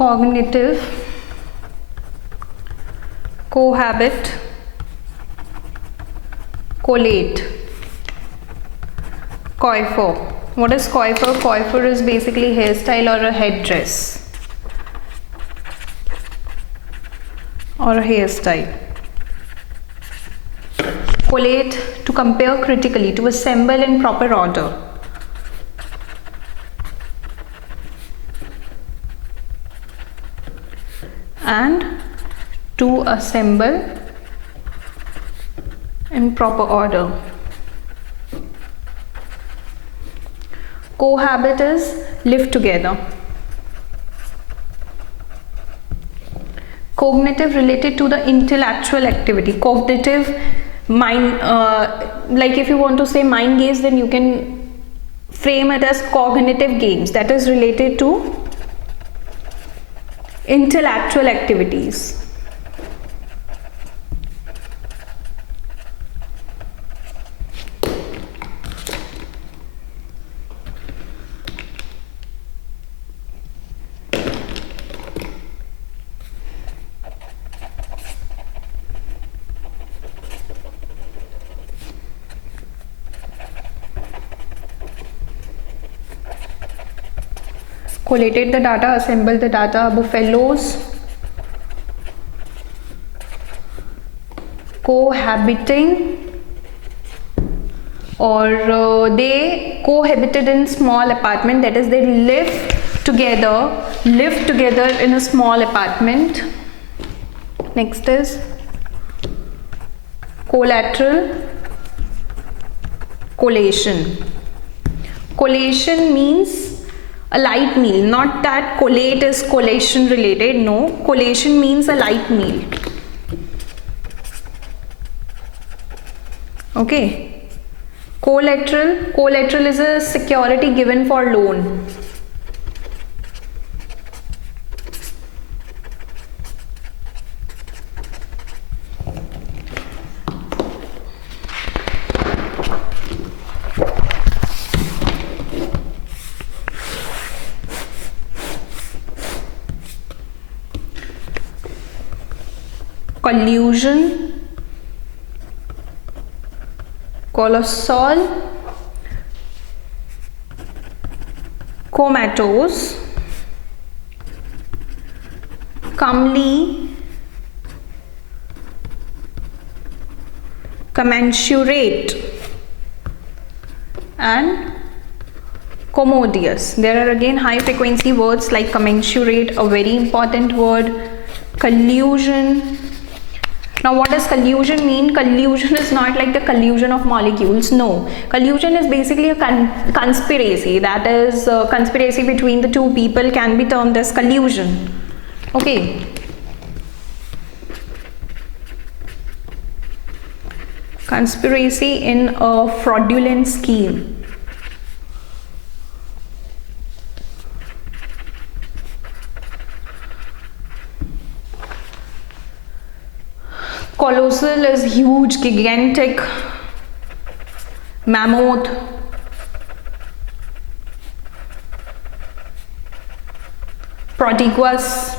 cognitive, cohabit, collate. Coiffure. What is coiffure? Coiffure is basically hairstyle or a headdress or a hairstyle. Collate, to compare critically, to assemble in proper order. And to assemble in proper order. Cohabit is live together. Cognitive, related to the intellectual activity. Cognitive, mind, like if you want to say mind games, then you can frame it as cognitive games, that is related to intellectual activities. Collated the data, assemble the data. Buffaloes cohabiting, or they cohabited in small apartment, that is they live together in a small apartment. Next is collateral, collation. Collation means a light meal, not that collate is collation related, no, collation means a light meal. Okay. Collateral is a security given for loan. Collusion, colossal, comatose, comely, commensurate, and commodious. There are again high frequency words like commensurate, a very important word, collusion. Now what does collusion mean? Collusion is not like the collusion of molecules, no. Collusion is basically a conspiracy, that is conspiracy between the two people can be termed as collusion. Okay. Conspiracy in a fraudulent scheme. Colossal is huge, gigantic, mammoth. Prodigious,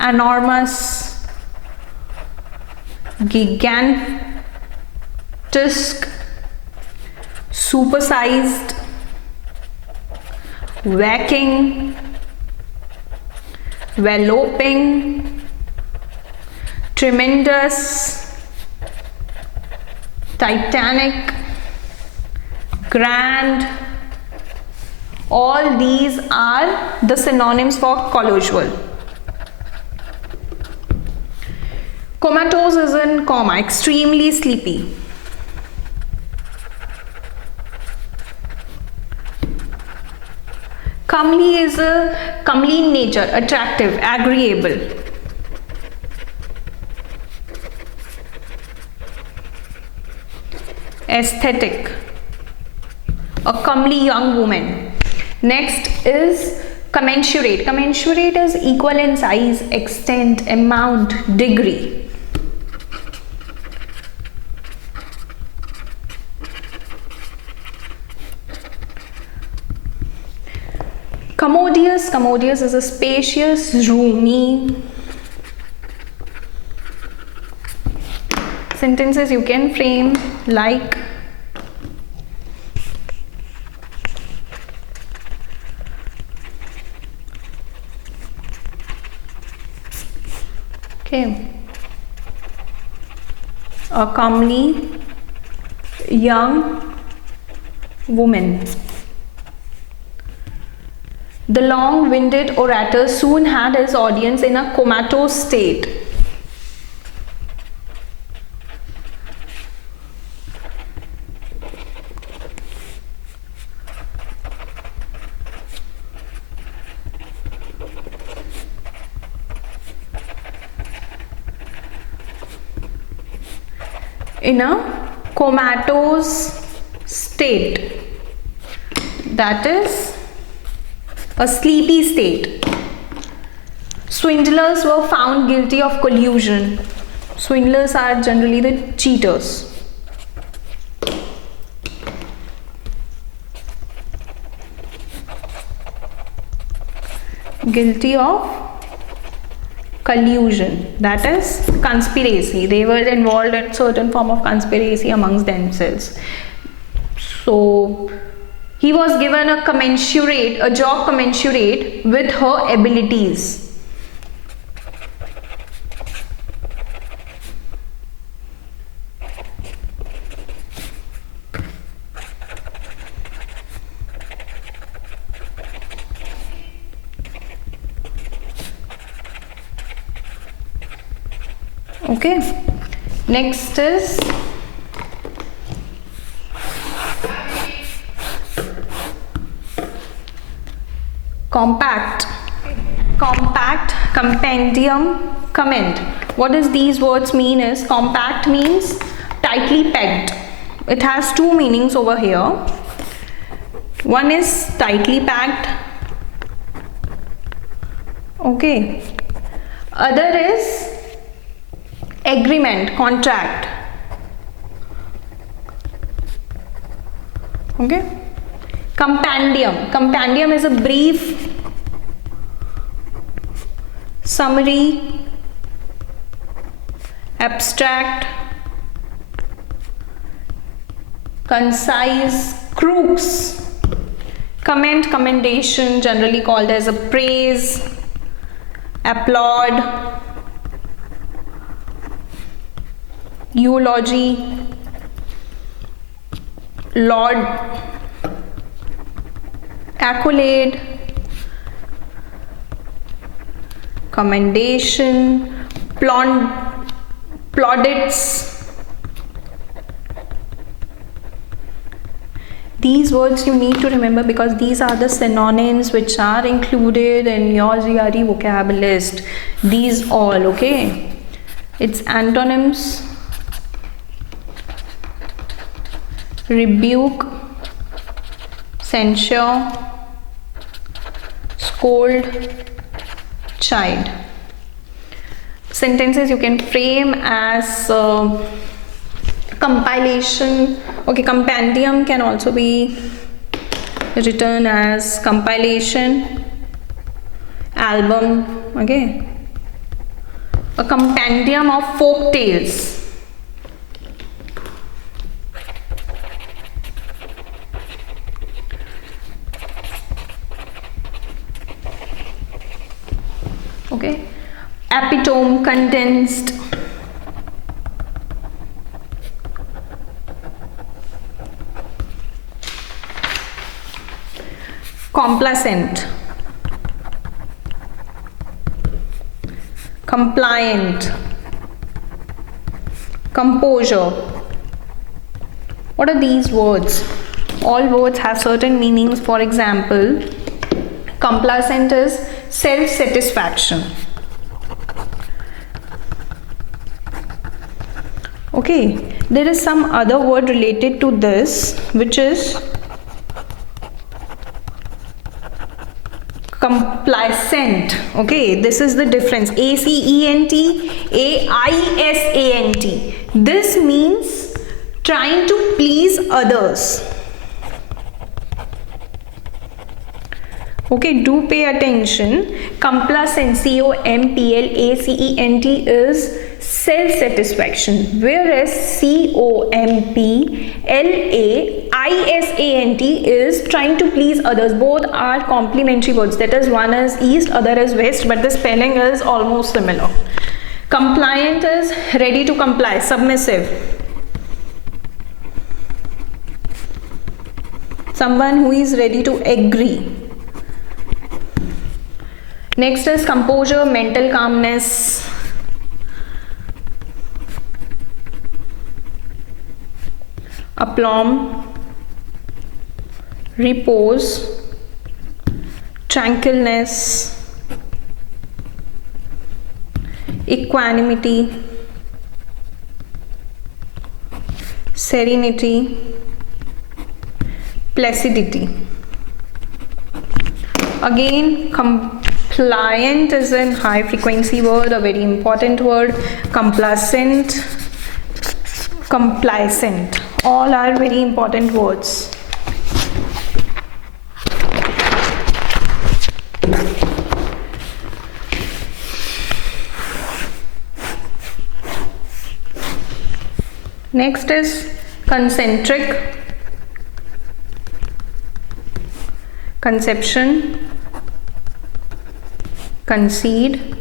enormous, gigantic, supersized, whacking, enveloping, tremendous, titanic, grand. All these are the synonyms for colloquial. Comatose is in coma, extremely sleepy. Comely is a comely in nature, attractive, agreeable. Aesthetic, a comely young woman. Next is commensurate. Commensurate is equal in size, extent, amount, degree. Commodious. Commodious is a spacious, roomy. Sentences you can frame like a comely young woman. The long-winded orator soon had his audience in a comatose state. In a comatose state, that is a sleepy state. Swindlers were found guilty of collusion. Swindlers are generally the cheaters. Guilty of collusion, that is conspiracy. They were involved in certain form of conspiracy amongst themselves. So he was given a job commensurate with her abilities. Okay, next is compact. Compact, compendium, comment. What does these words mean is, compact means tightly pegged. It has two meanings over here. One is tightly packed. Okay. Other is agreement, contract. Okay. Compendium. Compendium is a brief summary, abstract, concise, crux. Comment, commendation, generally called as a praise, applaud, eulogy, laud, accolade, commendation, plaudits. These words you need to remember because these are the synonyms which are included in your GRE vocab list. These all, okay? It's antonyms: rebuke, censure, scold, chide. Sentences you can frame as compilation. Okay, compendium can also be written as compilation, album. Okay, a compendium of folk tales. Okay, epitome, condensed. Complacent, compliant, composure. What are these words? All words have certain meanings. For example, complacent is self-satisfaction. Okay, there is some other word related to this which is complacent. Okay, this is the difference. ACENT, AISANT. This means trying to please others. Okay, do pay attention. Complacent, COMPLACENT is self-satisfaction, whereas COMPLAISANT is trying to please others. Both are complementary words, that is, one is east, other is west, but the spelling is almost similar. Compliant is ready to comply, submissive, someone who is ready to agree. Next is composure, mental calmness. Aplomb, repose, tranquilness, equanimity, serenity, placidity. Again, compliant is a high frequency word, a very important word. Complacent, complacent, all are very important words. Next is concentric, conception, concede,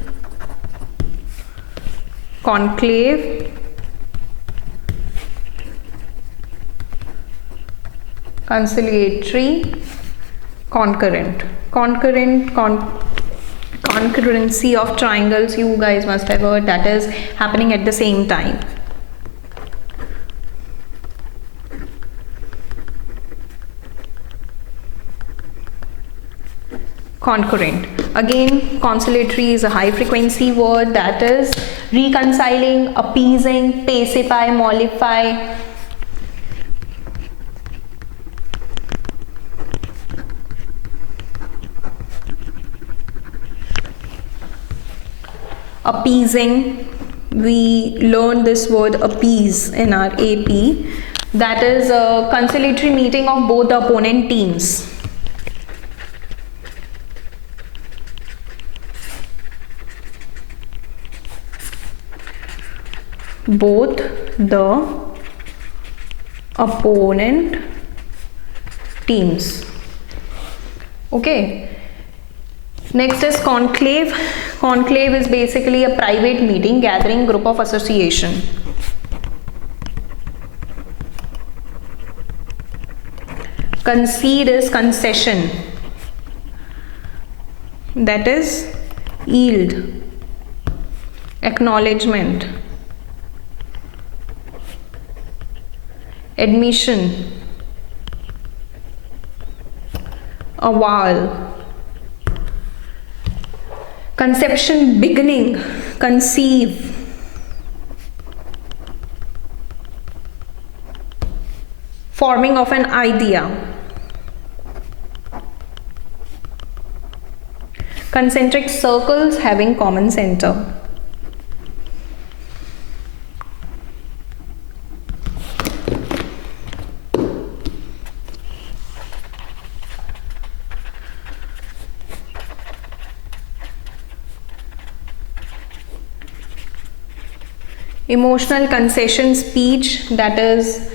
conclave, conciliatory, concurrent. Concurrency of triangles, you guys must have heard, that is happening at the same time. Concurrent. Again, conciliatory is a high frequency word, that is reconciling, appeasing, pacify, mollify. Appeasing, we learned this word appease in our AP, that is a conciliatory meeting of both the opponent teams. Both the opponent teams. Okay. Next is conclave. Conclave is basically a private meeting, gathering, group of association. Concede is concession, that is yield, acknowledgement, admission, avowal. Conception, beginning, conceive. Forming of an idea. Concentric circles having common center. Emotional concession speech, that is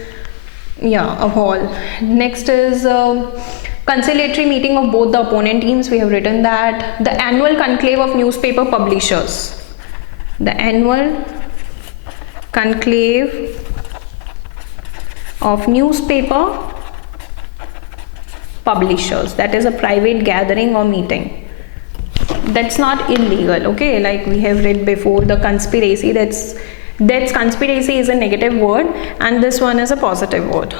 a hall. Next is conciliatory meeting of both the opponent teams, we have written that. The annual conclave of newspaper publishers. The annual conclave of newspaper publishers, that is a private gathering or meeting. That's not illegal, okay, like we have read before, the conspiracy, that's conspiracy is a negative word and this one is a positive word.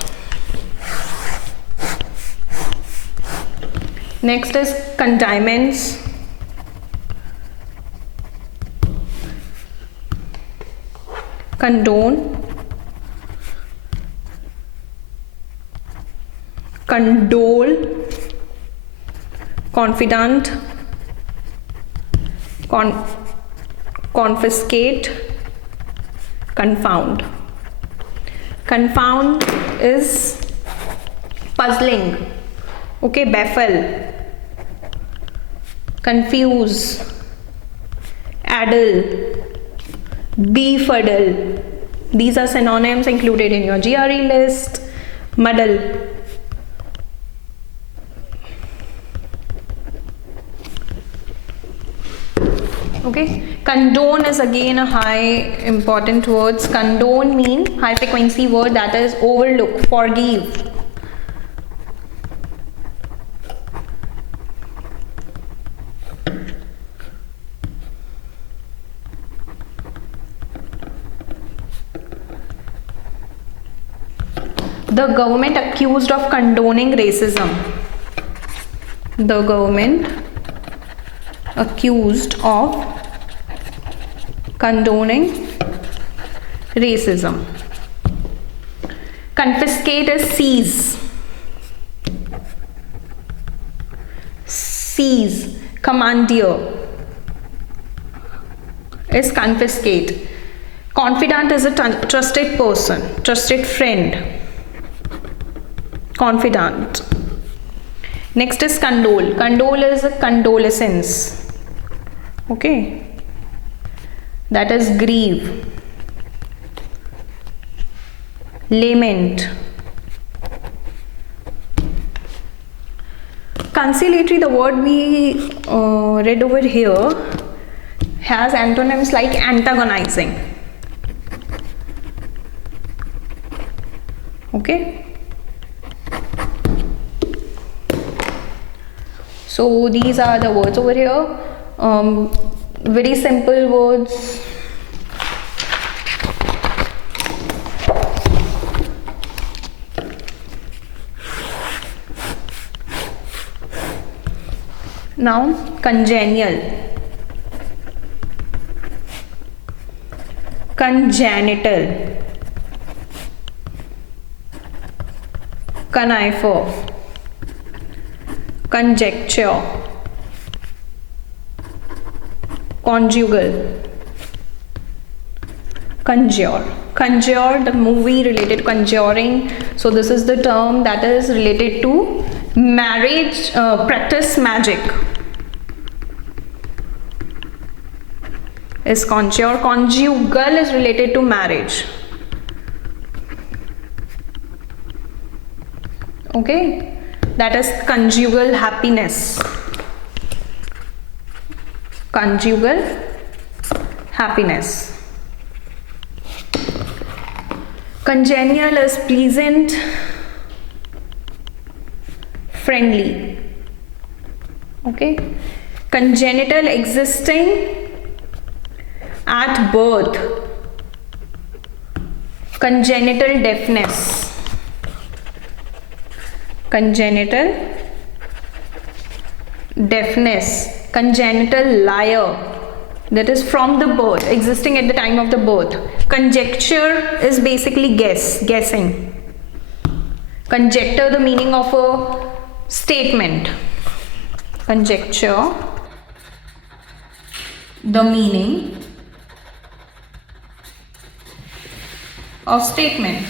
Next is condiments. Condone, condole, confidant, confiscate, confound. Confound is puzzling, okay, baffle. confuse, addle, befuddle. These are synonyms included in your GRE list. Muddle. Okay, condone is again a high important word. Condone mean high frequency word, that is overlook, forgive. The government accused of condoning racism. The government accused of condoning racism. Confiscate is seize. Seize. Commandeer is confiscate. Confidant is a trusted person, trusted friend. Confidant. Next is condole. Condole is a condolences. Okay. That is grieve. Lament. Conciliatory, the word we read over here, has antonyms like antagonizing. Okay. So these are the words over here. Very simple words. Now, congenial, congenital, conifer, conjecture, conjugal, conjure. Conjure, the movie related conjuring. So this is the term that is related to marriage, practice magic. Is conjure. Conjugal is related to marriage. Okay, that is conjugal happiness. Conjugal happiness. Congenial is pleasant, friendly. Okay. Congenital, existing at birth. Congenital deafness. Congenital deafness. Congenital liar. That is from the birth, existing at the time of the birth. Conjecture is basically guessing. Conjecture, the meaning of a statement. Conjecture, the meaning of statement.